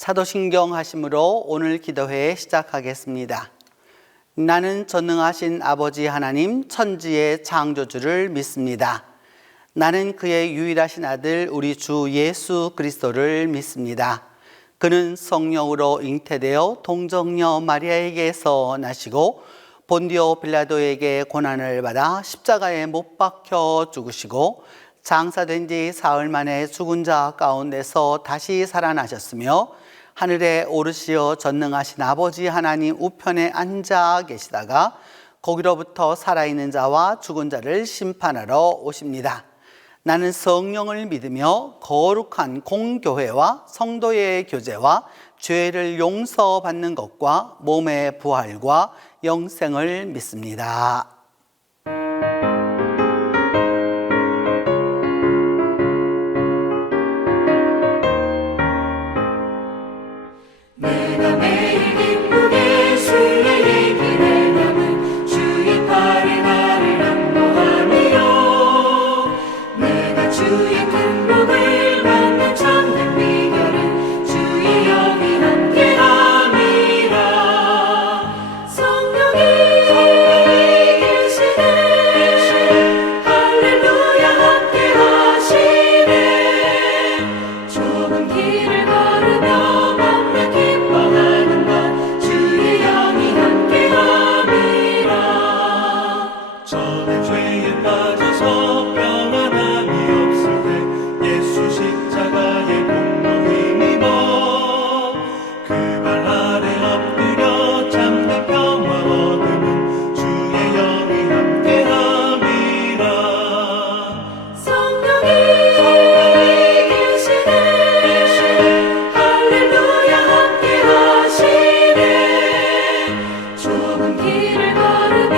사도신경 하심으로 오늘 기도회 시작하겠습니다. 나는 전능하신 아버지 하나님 천지의 창조주를 믿습니다. 나는 그의 유일하신 아들 우리 주 예수 그리스도를 믿습니다. 그는 성령으로 잉태되어 동정녀 마리아에게서 나시고 본디오 빌라도에게 고난을 받아 십자가에 못 박혀 죽으시고 장사된 지 사흘 만에 죽은 자 가운데서 다시 살아나셨으며 하늘에 오르시어 전능하신 아버지 하나님 우편에 앉아 계시다가 거기로부터 살아있는 자와 죽은 자를 심판하러 오십니다. 나는 성령을 믿으며 거룩한 공교회와 성도의 교제와 죄를 용서받는 것과 몸의 부활과 영생을 믿습니다. 내가 매일 기쁘게 주의 얘기를 담은 주의 팔에 나를 안보하니요. 내가 주의 큰 복을 받는 참된 비결은 주의 영이 함께함이라. 성령이 계시네 할렐루야 함께하시네. 좁은 길을 걸으며 저는 죄에 빠져서 평안함이 없을 때 예수 십자가의 공로 힘입어 그 발 아래 엎드려 참된 평화 얻음은 주의 영이 함께함이라. 성령이 계시네 할렐루야 함께하시네. 좁은 길을 걸으며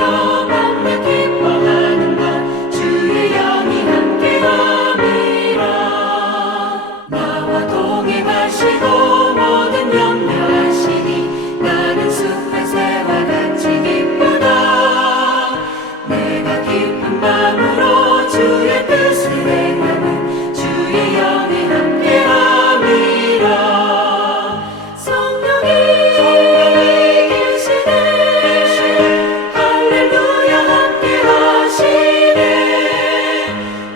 나와 동행하시고 모든 염려하시니 나는 숲의 새와 같이 기쁘다. 내가 기쁜 마음으로 주의 뜻을 행하는 주의 영이 함께함이라. 성령이 계시네 할렐루야 함께하시네.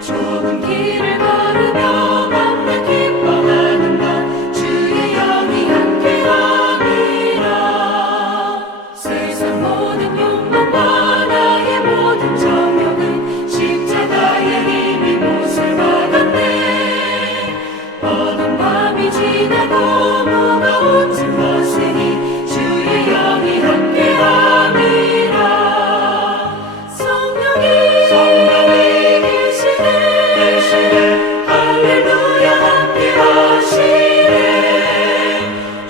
좁은 길을 걸으며 세상 모든 욕망과 나의 모든 정욕은 십자가의 힘이 못을 박았네. 어두운 밤이 지나고 무거운 짐 벗으니 주의 영이 함께함이라. 성령이 계시네 할렐루야 함께하시네.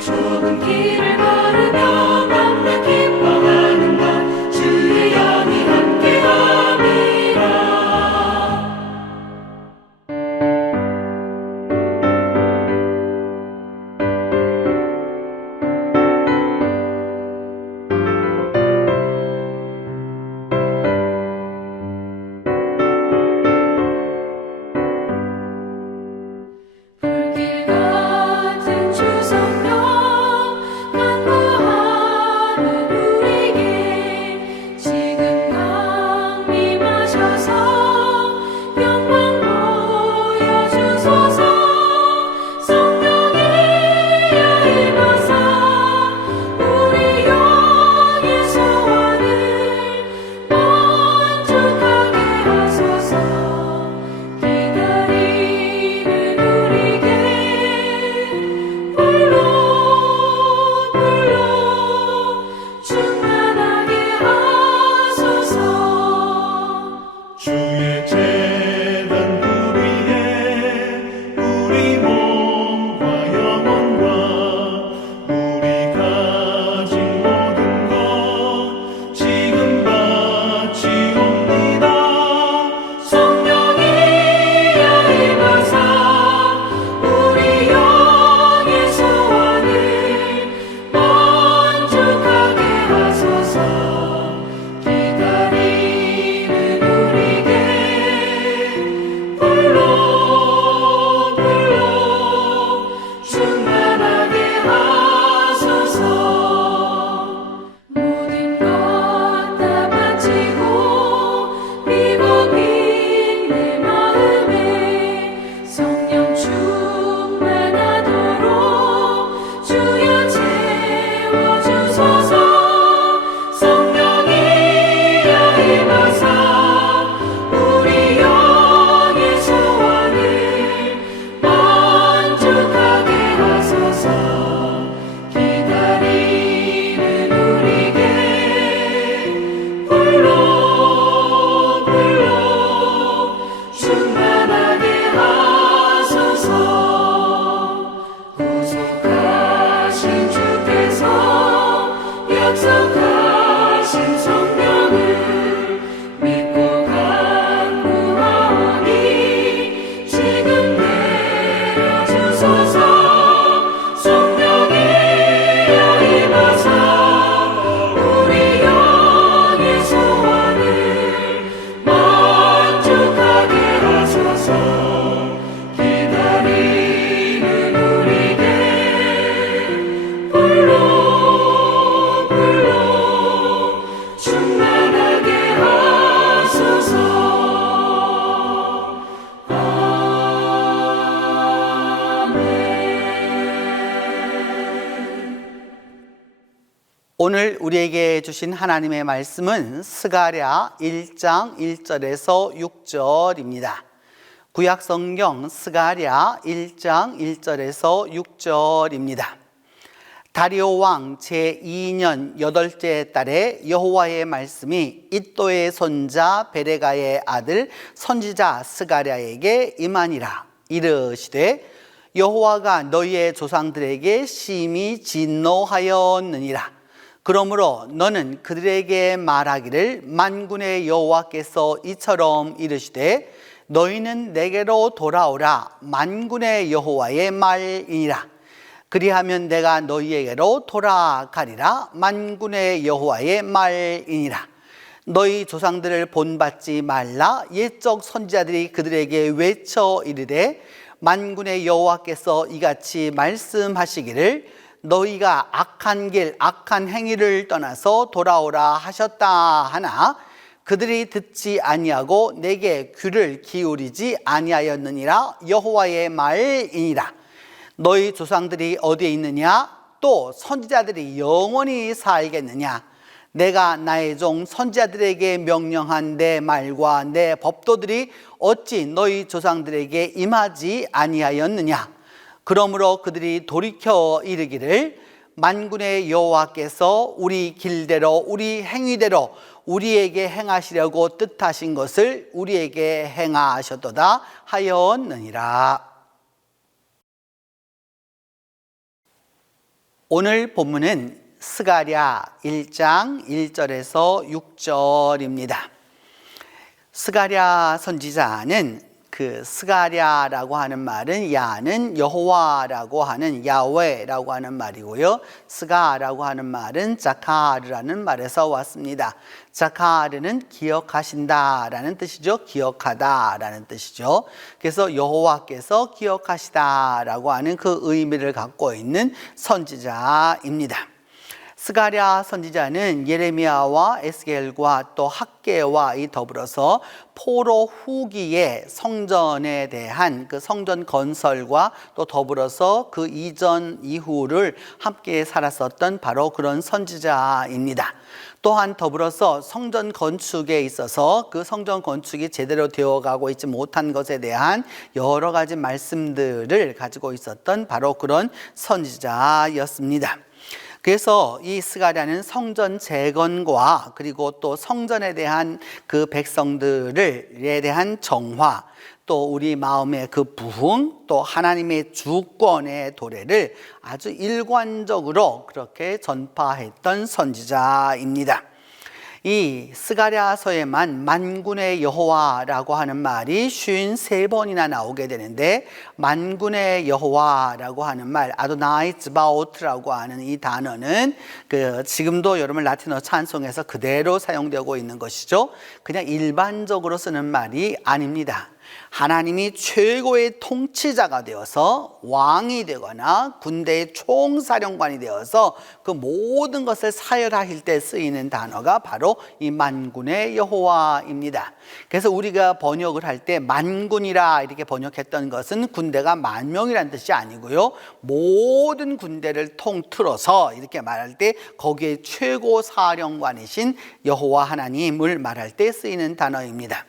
좁은 길을 걸으며 오늘 우리에게 주신 하나님의 말씀은 스가랴 1장 1절에서 6절입니다. 구약성경 스가랴 1장 1절에서 6절입니다. 다리오 왕 제2년 8째 달에 여호와의 말씀이 id도의 손자 베레가의 아들 선지자 스가랴에게 임하니라. 이르시되 여호와가 너희의 조상들에게 심히 진노하였느니라. 그러므로 너는 그들에게 말하기를 만군의 여호와께서 이처럼 이르시되 너희는 내게로 돌아오라. 만군의 여호와의 말이니라. 그리하면 내가 너희에게로 돌아가리라. 만군의 여호와의 말이니라. 너희 조상들을 본받지 말라. 옛적 선지자들이 그들에게 외쳐 이르되 만군의 여호와께서 이같이 말씀하시기를 너희가 악한 길 악한 행위를 떠나서 돌아오라 하셨다 하나 그들이 듣지 아니하고 내게 귀를 기울이지 아니하였느니라. 여호와의 말이니라. 너희 조상들이 어디에 있느냐? 또 선지자들이 영원히 살겠느냐? 내가 나의 종 선지자들에게 명령한 내 말과 내 법도들이 어찌 너희 조상들에게 임하지 아니하였느냐? 그러므로 그들이 돌이켜 이르기를 만군의 여호와께서 우리 길대로 우리 행위대로 우리에게 행하시려고 뜻하신 것을 우리에게 행하셨도다 하였느니라. 오늘 본문은 스가랴 1장 1절에서 6절입니다. 스가랴 선지자는 그 스가랴라고 하는 말은 야는 여호와라고 하는 야훼라고 하는 말이고요. 스가라고 하는 말은 자카르라는 말에서 왔습니다. 자카르는 기억하신다라는 뜻이죠. 기억하다라는 뜻이죠. 그래서 여호와께서 기억하시다라고 하는 그 의미를 갖고 있는 선지자입니다. 스가랴 선지자는 예레미야와 에스겔과 또 학개와 더불어서 포로 후기의 성전에 대한 그 성전 건설과 또 더불어서 그 이전 이후를 함께 살았었던 바로 그런 선지자입니다. 또한 더불어서 성전 건축에 있어서 그 성전 건축이 제대로 되어가고 있지 못한 것에 대한 여러 가지 말씀들을 가지고 있었던 바로 그런 선지자였습니다. 그래서 이 스가랴는 성전 재건과 그리고 또 성전에 대한 그 백성들에 대한 정화, 또 우리 마음의 그 부흥, 또 하나님의 주권의 도래를 아주 일관적으로 그렇게 전파했던 선지자입니다. 이 스가랴서에만 만군의 여호와라고 하는 말이 53번이나 나오게 되는데, 만군의 여호와라고 하는 말, 아도나이 츠바오트라고 하는 이 단어는 지금도 여러분 라틴어 찬송에서 그대로 사용되고 있는 것이죠. 그냥 일반적으로 쓰는 말이 아닙니다. 하나님이 최고의 통치자가 되어서 왕이 되거나 군대의 총사령관이 되어서 그 모든 것을 사열하실 때 쓰이는 단어가 바로 이 만군의 여호와입니다. 그래서 우리가 번역을 할 때 만군이라 이렇게 번역했던 것은 군대가 10,000명이라는 뜻이 아니고요, 모든 군대를 통틀어서 이렇게 말할 때 거기에 최고 사령관이신 여호와 하나님을 말할 때 쓰이는 단어입니다.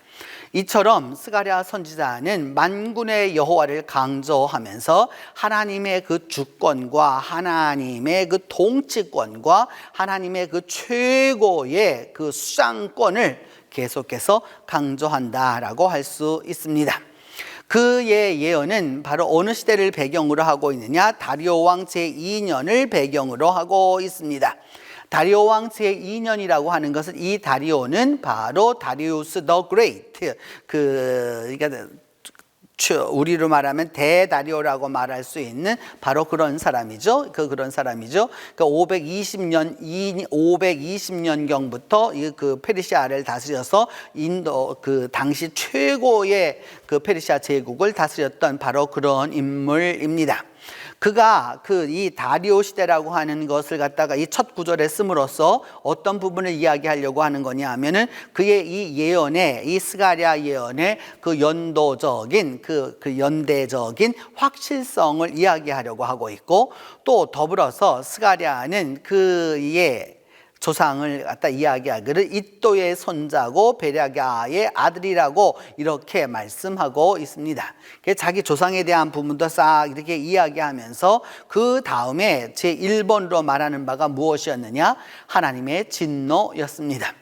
이처럼 스가랴 선지자는 만군의 여호와를 강조하면서 하나님의 그 주권과 하나님의 그 통치권과 하나님의 그 최고의 그 수장권을 계속해서 강조한다라고 할 수 있습니다. 그의 예언은 바로 어느 시대를 배경으로 하고 있느냐? 다리오 왕 제2년을 배경으로 하고 있습니다. 다리오 왕 제2년이라고 하는 것은, 이 다리오는 바로 다리우스 더 그레이트, 그러니까 우리로 말하면 대다리오라고 말할 수 있는 바로 그런 사람이죠. 그런 사람이죠. 520년경부터 그 페르시아를 다스려서 인도 그 당시 최고의 그 페르시아 제국을 다스렸던 바로 그런 인물입니다. 그가 이 다리오 시대라고 하는 것을 갖다가 이 첫 구절에 씀으로써 어떤 부분을 이야기하려고 하는 거냐 하면은, 그의 이 예언의, 이 스가랴 예언의 그 연도적인 그 연대적인 확실성을 이야기하려고 하고 있고, 또 더불어서 스가랴는 그의 조상을 갖다 이야기하기를 이또의 손자고 베랴가의 아들이라고 이렇게 말씀하고 있습니다. 자기 조상에 대한 부분도 싹 이렇게 이야기하면서 그 다음에 제1번으로 말하는 바가 무엇이었느냐? 하나님의 진노였습니다.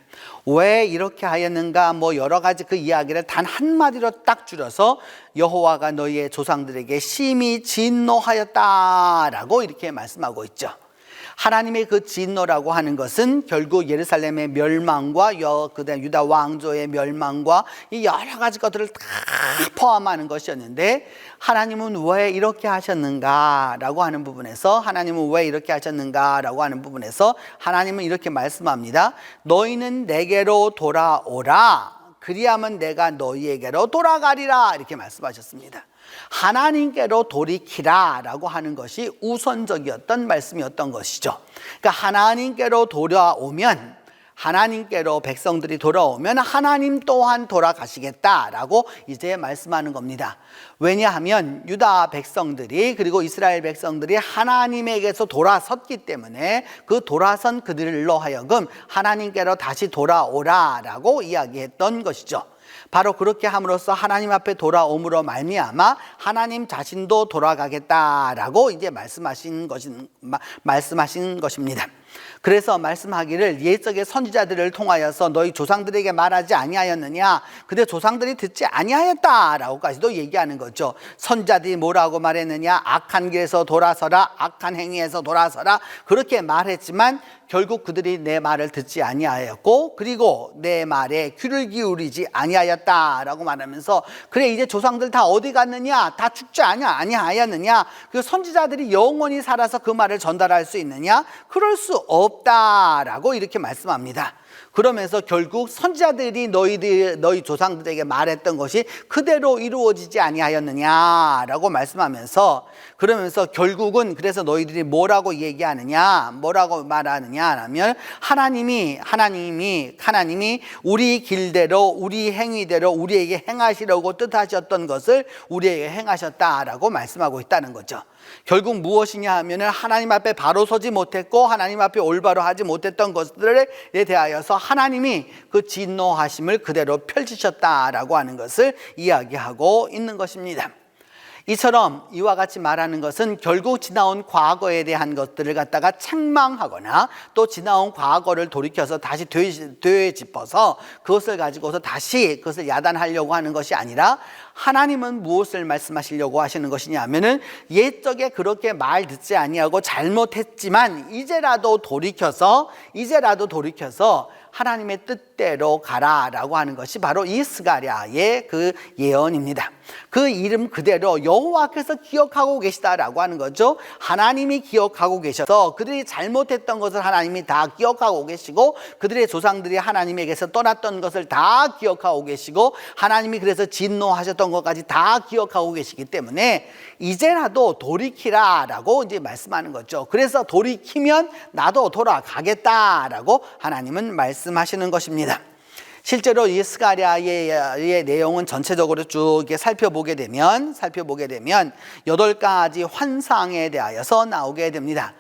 왜 이렇게 하였는가? 뭐 여러 가지 그 이야기를 단 한마디로 딱 줄여서 여호와가 너희의 조상들에게 심히 진노하였다라고 이렇게 말씀하고 있죠. 하나님의 그 진노라고 하는 것은 결국 예루살렘의 멸망과 그다음 유다 왕조의 멸망과 이 여러 가지 것들을 다 포함하는 것이었는데, 하나님은 왜 이렇게 하셨는가라고 하는 부분에서 하나님은 이렇게 말씀합니다. 너희는 내게로 돌아오라. 그리하면 내가 너희에게로 돌아가리라. 이렇게 말씀하셨습니다. 하나님께로 돌이키라 라고 하는 것이 우선적이었던 말씀이었던 것이죠. 그러니까 하나님께로 돌아오면, 하나님께로 백성들이 돌아오면 하나님 또한 돌아가시겠다라고 이제 말씀하는 겁니다. 왜냐하면 유다 백성들이, 그리고 이스라엘 백성들이 하나님에게서 돌아섰기 때문에 그 돌아선 그들로 하여금 하나님께로 다시 돌아오라라고 이야기했던 것이죠. 바로 그렇게 함으로써 하나님 앞에 돌아옴으로 말미암아 하나님 자신도 돌아가겠다라고 이제 말씀하신 것입니다. 그래서 말씀하기를 옛적의 선지자들을 통하여서 너희 조상들에게 말하지 아니하였느냐? 근데 조상들이 듣지 아니하였다라고까지도 얘기하는 거죠. 선지자들이 뭐라고 말했느냐? 악한 길에서 돌아서라, 악한 행위에서 돌아서라, 그렇게 말했지만 결국 그들이 내 말을 듣지 아니하였고, 그리고 내 말에 귀를 기울이지 아니하였다라고 말하면서, 그래 이제 조상들 다 어디 갔느냐? 다 죽지 아니하였느냐? 그 선지자들이 영원히 살아서 그 말을 전달할 수 있느냐? 그럴 수 없다라고 이렇게 말씀합니다. 그러면서 결국 선지자들이 너희 조상들에게 말했던 것이 그대로 이루어지지 아니하였느냐라고 말씀하면서, 그러면서 결국은 그래서 너희들이 뭐라고 말하느냐 하면 하나님이 우리 길대로, 우리 행위대로 우리에게 행하시려고 뜻하셨던 것을 우리에게 행하셨다라고 말씀하고 있다는 거죠. 결국 무엇이냐 하면은 하나님 앞에 바로 서지 못했고 하나님 앞에 올바로 하지 못했던 것들에 대하여서 하나님이 그 진노하심을 그대로 펼치셨다라고 하는 것을 이야기하고 있는 것입니다. 이처럼 이와 같이 말하는 것은 결국 지나온 과거에 대한 것들을 갖다가 책망하거나 또 지나온 과거를 돌이켜서 다시 되짚어서 그것을 가지고서 다시 그것을 야단하려고 하는 것이 아니라, 하나님은 무엇을 말씀하시려고 하시는 것이냐 하면은 옛적에 그렇게 말 듣지 아니하고 잘못했지만 이제라도 돌이켜서 하나님의 뜻대로 가라라고 하는 것이 바로 이 스가랴의 그 예언입니다. 그 이름 그대로 여호와께서 기억하고 계시다라고 하는 거죠. 하나님이 기억하고 계셔서 그들이 잘못했던 것을 하나님이 다 기억하고 계시고, 그들의 조상들이 하나님에게서 떠났던 것을 다 기억하고 계시고, 하나님이 그래서 진노하셨던 것까지 다 기억하고 계시기 때문에 이제라도 돌이키라라고 이제 말씀하는 거죠. 그래서 돌이키면 나도 돌아가겠다라고 하나님은 말씀하시는 것입니다. 실제로 이 스가랴의 내용은 전체적으로 쭉 이렇게 살펴보게 되면 8가지 환상에 대하여서 나오게 됩니다.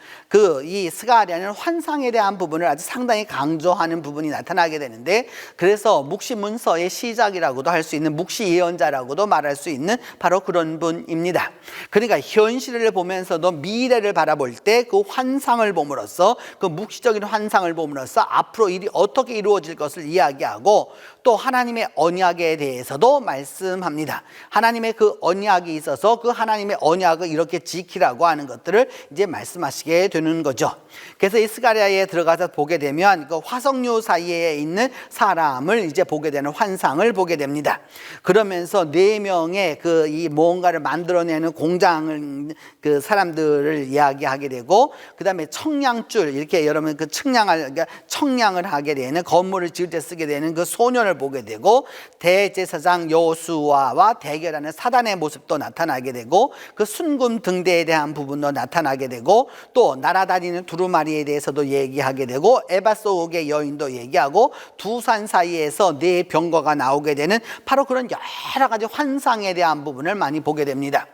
이 스가랴는 환상에 대한 부분을 아주 상당히 강조하는 부분이 나타나게 되는데, 그래서 묵시문서의 시작이라고도 할 수 있는, 묵시 예언자라고도 말할 수 있는 바로 그런 분입니다. 그러니까 현실을 보면서도 미래를 바라볼 때 그 환상을 봄으로써, 그 묵시적인 환상을 봄으로써 앞으로 일이 어떻게 이루어질 것을 이야기하고, 또 하나님의 언약에 대해서도 말씀합니다. 하나님의 그 언약이 있어서 그 하나님의 언약을 이렇게 지키라고 하는 것들을 이제 말씀하시게 되는 거죠. 그래서 이 스가랴에 들어가서 보게 되면 그 화석류 사이에 있는 사람을 이제 보게 되는 환상을 보게 됩니다. 그러면서 4명의 이 뭔가를 만들어내는 공장을, 그 사람들을 이야기하게 되고, 그 다음에 청량줄, 이렇게 여러분 그 청량을 하게 되는, 건물을 지을 때 쓰게 되는 그 소년을 보게 되고, 대제사장 여호수아와 대결하는 사단의 모습도 나타나게 되고, 그 순금 등대에 대한 부분도 나타나게 되고, 또 날아다니는 두루마리에 대해서도 얘기하게 되고, 에바 속의 여인도 얘기하고, 두 산 사이에서 4병거가 나오게 되는 바로 그런 여러 가지 환상에 대한 부분을 많이 보게 됩니다.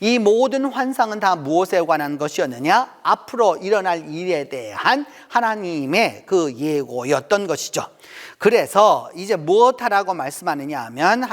이 모든 환상은 다 무엇에 관한 것이었느냐? 앞으로 일어날 일에 대한 하나님의 그 예고였던 것이죠. 그래서 이제 무엇하라고 말씀하느냐 하면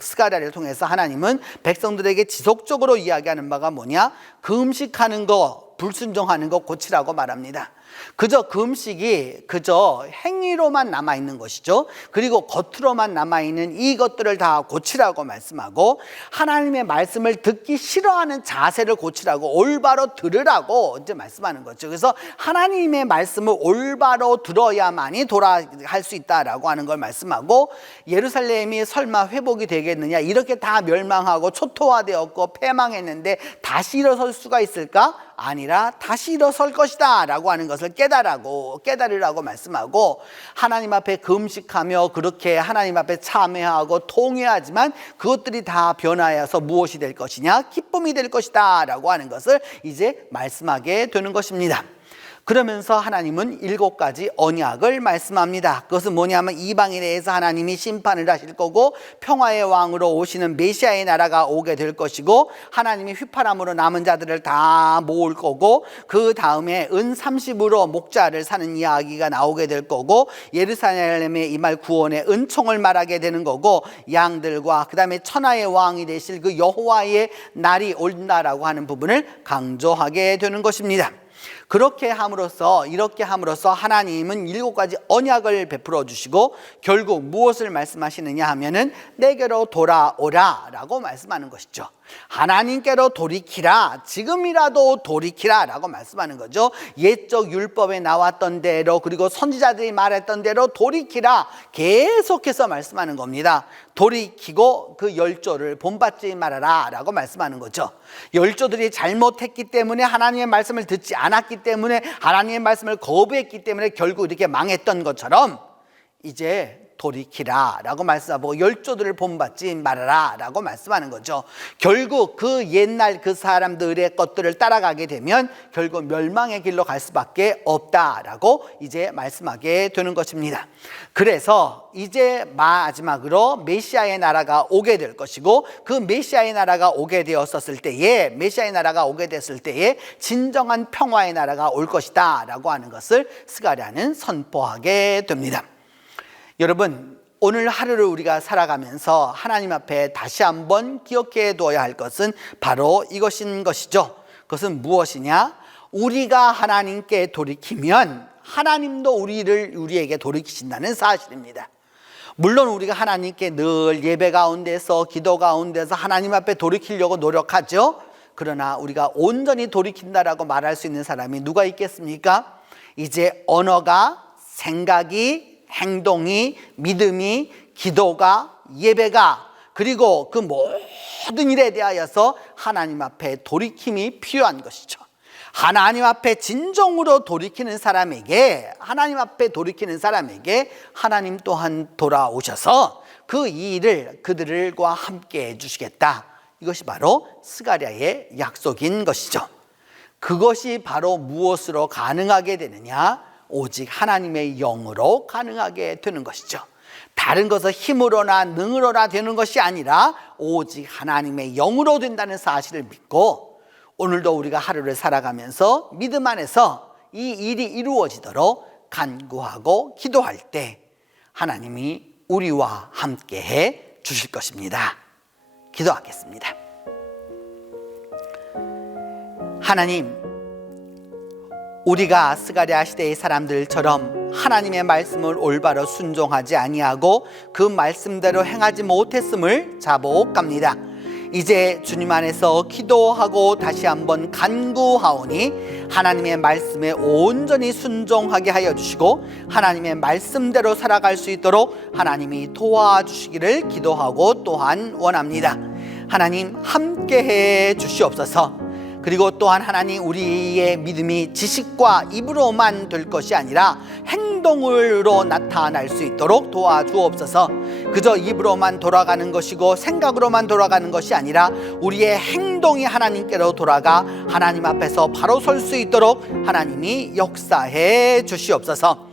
스가랴를 통해서 하나님은 백성들에게 지속적으로 이야기하는 바가 뭐냐? 금식하는 거, 불순종하는 거 고치라고 말합니다. 그저 금식이 그저 행위로만 남아있는 것이죠. 그리고 겉으로만 남아있는 이것들을 다 고치라고 말씀하고, 하나님의 말씀을 듣기 싫어하는 자세를 고치라고, 올바로 들으라고 이제 말씀하는 거죠. 그래서 하나님의 말씀을 올바로 들어야만이 돌아갈 수 있다라고 하는 걸 말씀하고, 예루살렘이 설마 회복이 되겠느냐, 이렇게 다 멸망하고 초토화되었고 패망했는데 다시 일어설 수가 있을까? 아니라 다시 일어설 것이다 라고 하는 것을 깨달으라고 말씀하고, 하나님 앞에 금식하며 그렇게 하나님 앞에 참회하고 통회하지만 그것들이 다 변화해서 무엇이 될 것이냐? 기쁨이 될 것이다 라고 하는 것을 이제 말씀하게 되는 것입니다. 그러면서 하나님은 7가지 언약을 말씀합니다. 그것은 뭐냐면 이방인에 대해서 하나님이 심판을 하실 거고, 평화의 왕으로 오시는 메시아의 나라가 오게 될 것이고, 하나님이 휘파람으로 남은 자들을 다 모을 거고, 그 다음에 은 30으로 목자를 사는 이야기가 나오게 될 거고, 예루살렘에 임할 구원의 은총을 말하게 되는 거고, 양들과 그 다음에 천하의 왕이 되실 그 여호와의 날이 온다라고 하는 부분을 강조하게 되는 것입니다. 이렇게 함으로써 하나님은 7가지 언약을 베풀어 주시고, 결국 무엇을 말씀하시느냐 하면은 내게로 돌아오라 라고 말씀하는 것이죠. 하나님께로 돌이키라, 지금이라도 돌이키라 라고 말씀하는 거죠. 옛적 율법에 나왔던 대로, 그리고 선지자들이 말했던 대로 돌이키라, 계속해서 말씀하는 겁니다. 돌이키고 그 열조를 본받지 말아라 라고 말씀하는 거죠. 열조들이 잘못했기 때문에, 하나님의 말씀을 듣지 않았기 때문에, 하나님의 말씀을 거부했기 때문에 결국 이렇게 망했던 것처럼 이제 돌이키라 라고 말씀하고, 열조들을 본받지 말아라 라고 말씀하는 거죠. 결국 그 옛날 그 사람들의 것들을 따라가게 되면 결국 멸망의 길로 갈 수밖에 없다라고 이제 말씀하게 되는 것입니다. 그래서 이제 마지막으로 메시아의 나라가 오게 될 것이고, 그 메시아의 나라가 오게 되었을 때에 진정한 평화의 나라가 올 것이다 라고 하는 것을 스가랴는 선포하게 됩니다. 여러분, 오늘 하루를 우리가 살아가면서 하나님 앞에 다시 한번 기억해 둬야 할 것은 바로 이것인 것이죠. 그것은 무엇이냐? 우리가 하나님께 돌이키면 하나님도 우리에게 돌이키신다는 사실입니다. 물론 우리가 하나님께 늘 예배 가운데서, 기도 가운데서 하나님 앞에 돌이키려고 노력하죠. 그러나 우리가 온전히 돌이킨다라고 말할 수 있는 사람이 누가 있겠습니까? 이제 언어가, 생각이, 행동이, 믿음이, 기도가, 예배가, 그리고 그 모든 일에 대하여서 하나님 앞에 돌이킴이 필요한 것이죠. 하나님 앞에 진정으로 돌이키는 사람에게, 하나님 또한 돌아오셔서 그 일을 그들과 함께 해주시겠다. 이것이 바로 스가랴의 약속인 것이죠. 그것이 바로 무엇으로 가능하게 되느냐? 오직 하나님의 영으로 가능하게 되는 것이죠. 다른 것은 힘으로나 능으로나 되는 것이 아니라 오직 하나님의 영으로 된다는 사실을 믿고, 오늘도 우리가 하루를 살아가면서 믿음 안에서 이 일이 이루어지도록 간구하고 기도할 때 하나님이 우리와 함께 해 주실 것입니다. 기도하겠습니다. 하나님, 우리가 스가랴 시대의 사람들처럼 하나님의 말씀을 올바로 순종하지 아니하고 그 말씀대로 행하지 못했음을 자복합니다. 이제 주님 안에서 기도하고 다시 한번 간구하오니 하나님의 말씀에 온전히 순종하게 하여 주시고, 하나님의 말씀대로 살아갈 수 있도록 하나님이 도와주시기를 기도하고 또한 원합니다. 하나님, 함께해 주시옵소서. 그리고 또한 하나님, 우리의 믿음이 지식과 입으로만 될 것이 아니라 행동으로 나타날 수 있도록 도와주옵소서. 그저 입으로만 돌아가는 것이고 생각으로만 돌아가는 것이 아니라 우리의 행동이 하나님께로 돌아가 하나님 앞에서 바로 설 수 있도록 하나님이 역사해 주시옵소서.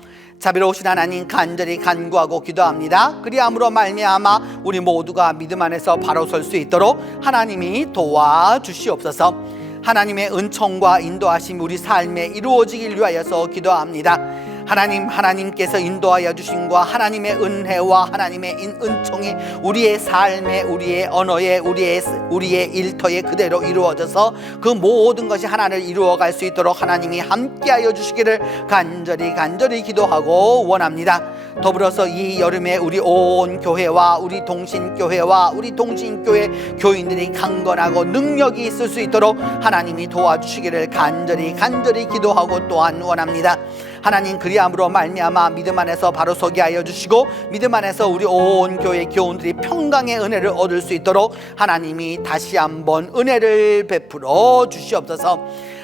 자비로우신 하나님 간절히 간구하고 기도합니다. 그리함으로 말미암아 우리 모두가 믿음 안에서 바로 설 수 있도록 하나님이 도와주시옵소서. 하나님의 은총과 인도하심 우리 삶에 이루어지길 위하여서 기도합니다. 하나님께서 인도하여 주심과 하나님의 은혜와 하나님의 은총이 우리의 삶에, 우리의 언어에, 우리의 일터에 그대로 이루어져서 그 모든 것이 하나를 이루어갈 수 있도록 하나님이 함께하여 주시기를 간절히 기도하고 원합니다. 더불어서 이 여름에 우리 온 교회와 우리 동신교회와 우리 동신교회 교인들이 강건하고 능력이 있을 수 있도록 하나님이 도와주시기를 간절히 기도하고 또한 원합니다. 하나님 그리함으로 말미암아 믿음 안에서 바로 서게 하여 주시고 믿음 안에서 우리 온 교회 교우들이 평강의 은혜를 얻을 수 있도록 하나님이 다시 한번 은혜를 베풀어 주시옵소서.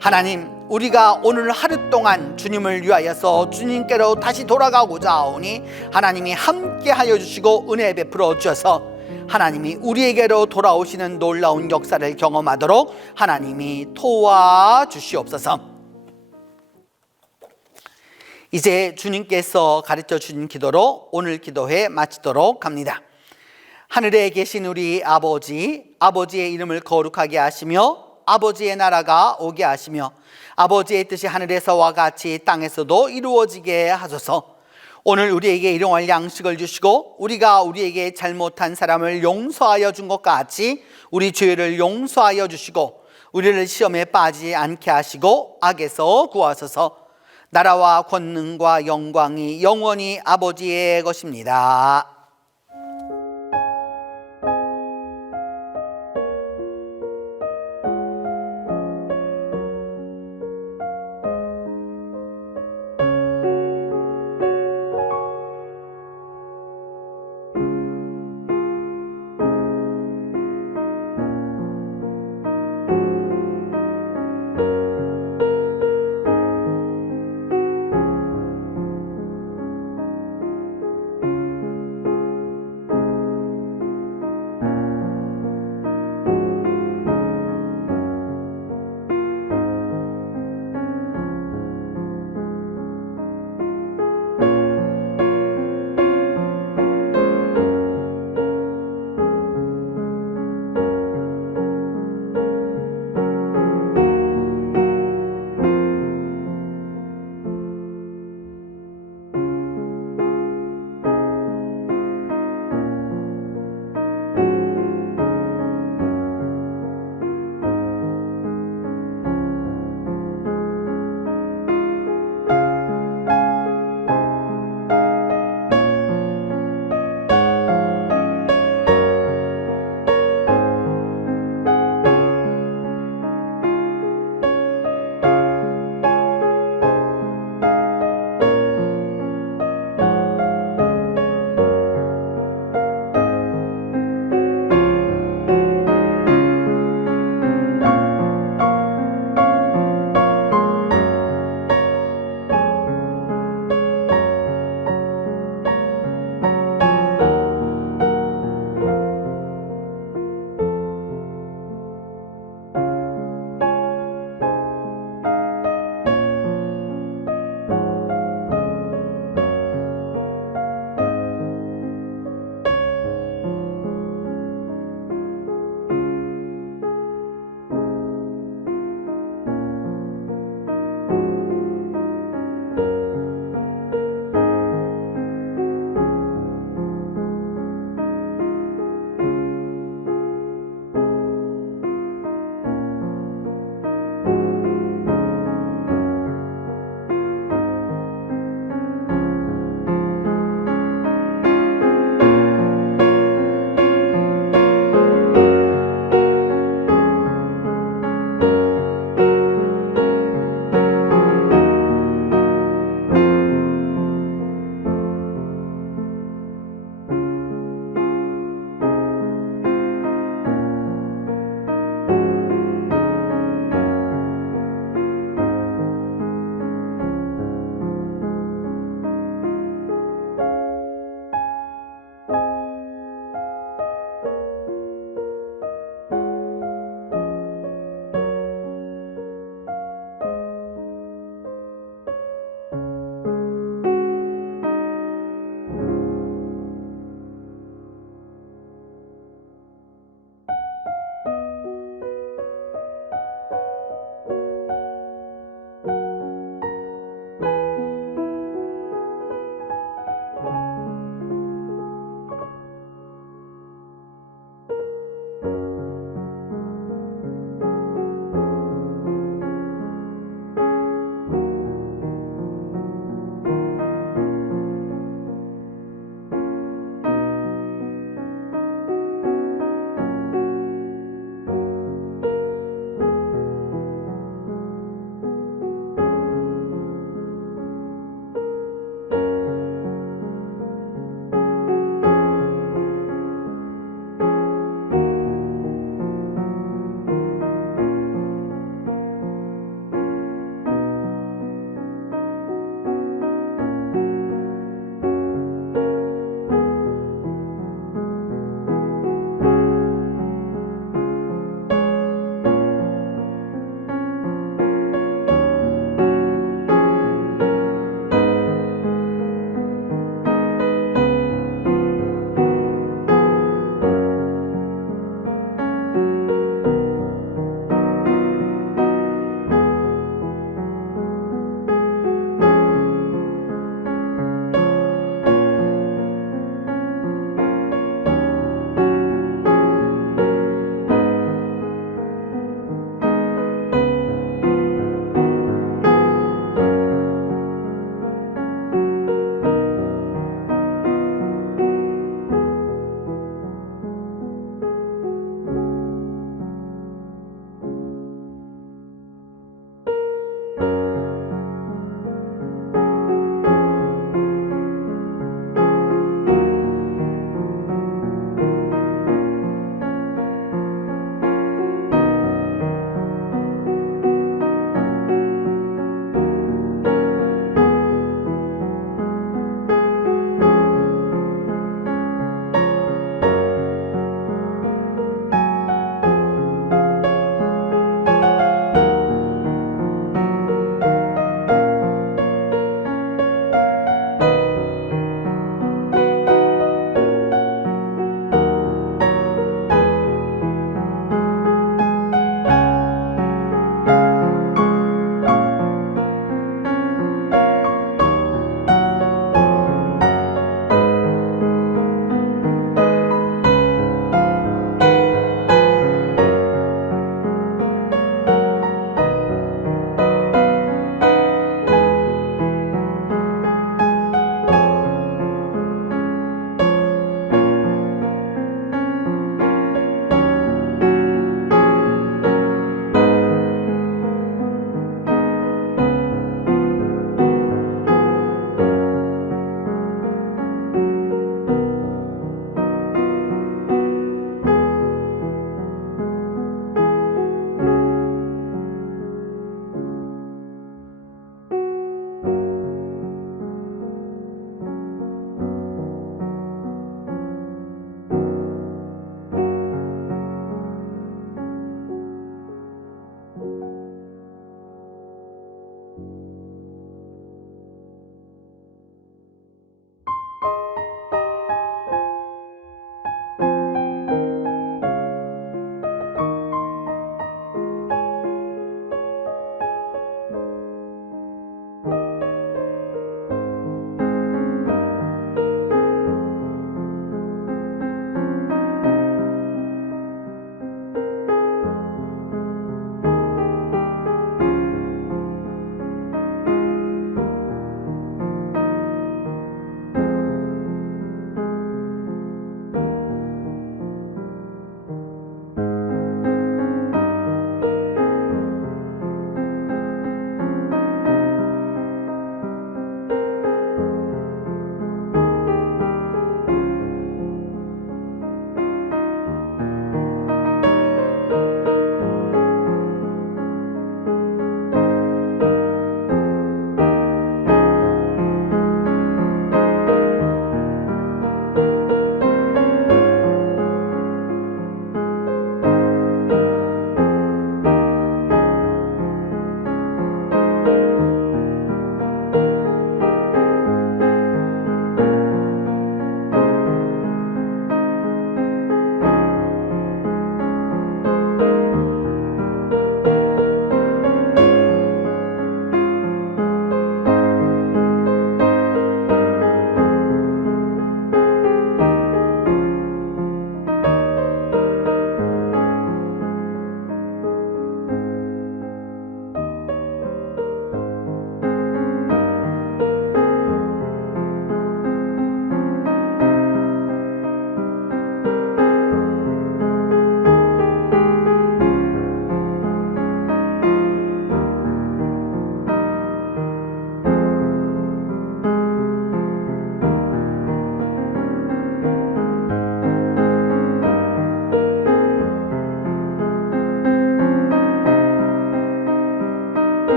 하나님 우리가 오늘 하루 동안 주님을 위하여서 주님께로 다시 돌아가고자 하오니 하나님이 함께 하여 주시고 은혜 베풀어 주셔서 하나님이 우리에게로 돌아오시는 놀라운 역사를 경험하도록 하나님이 도와주시옵소서. 이제 주님께서 가르쳐 주신 기도로 오늘 기도회 마치도록 합니다. 하늘에 계신 우리 아버지의 이름을 거룩하게 하시며 아버지의 나라가 오게 하시며 아버지의 뜻이 하늘에서와 같이 땅에서도 이루어지게 하소서. 오늘 우리에게 일용할 양식을 주시고 우리가 우리에게 잘못한 사람을 용서하여 준 것 같이 우리 죄를 용서하여 주시고 우리를 시험에 빠지지 않게 하시고 악에서 구하소서. 나라와 권능과 영광이 영원히 아버지의 것입니다.